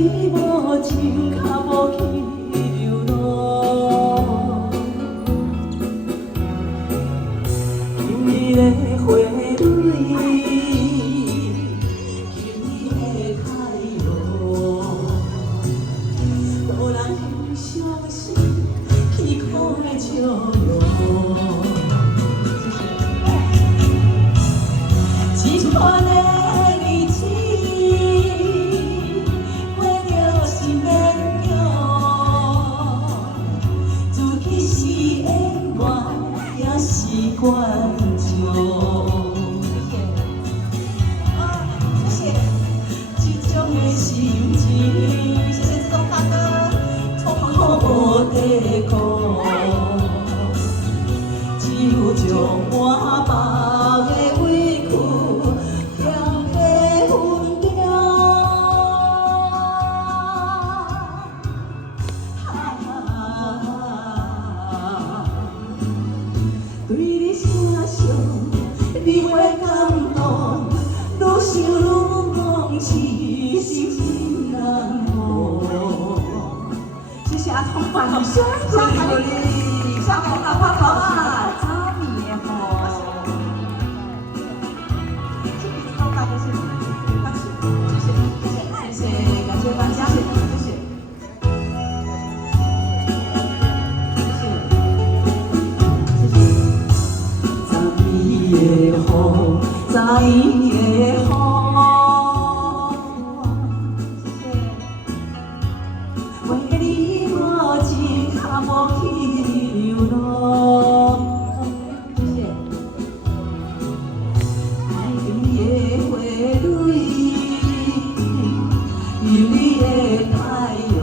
无情，较无去流浪。今日的花蕊，今日的太阳，无人相信去看的笑容。一串的日子，过着是绵长，自己是恩怨，也是关照。谢谢，这种的心情，谢谢这种大哥，从无地讲，只有将满腹的委屈。对你声声，你会感动，愈想愈忘情，心情难过。谢谢阿通饭，谢谢鼓励，小红大泡泡啊，早米的好。这笔超大的是，感谢，谢谢，谢谢，感谢大家，谢谢。的风，在的风，为你无情，较无去流浪。爱你的花蕊，因你的太阳，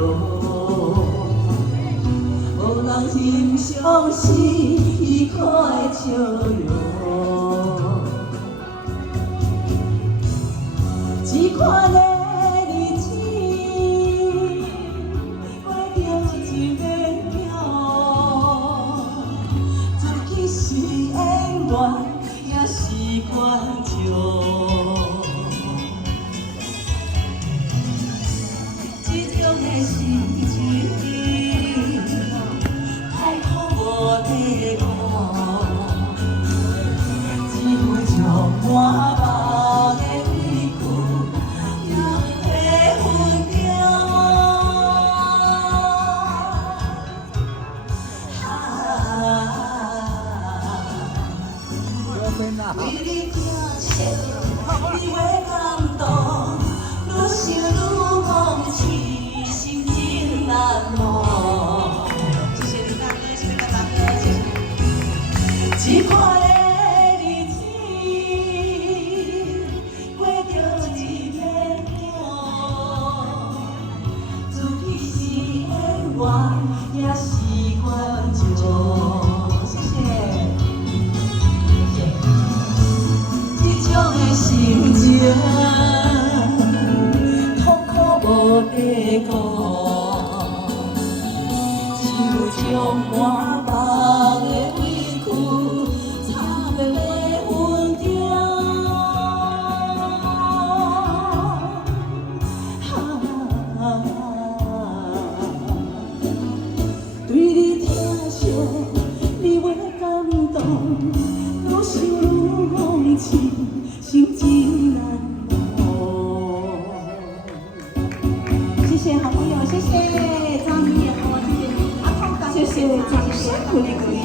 无人欣赏是伊可的笑容。这款的日子，过着一绵长，自己是恩怨，也是关照。这种的心情，太苦无地讲，只有将满腹。为你听声，你会感动，愈想愈忘情，心情难忘。谢谢李大哥，谢谢大哥，谢谢。这款的日子，过着一绵长，自己是恩怨，也是关照。谢谢。心情痛苦无地讲，只有将满腹的委屈插在粉中。对你听声，你会感动，愈想愈忘情。心情难忘。谢谢好朋友，谢谢张明也好，谢谢阿康，谢谢掌声鼓励鼓励。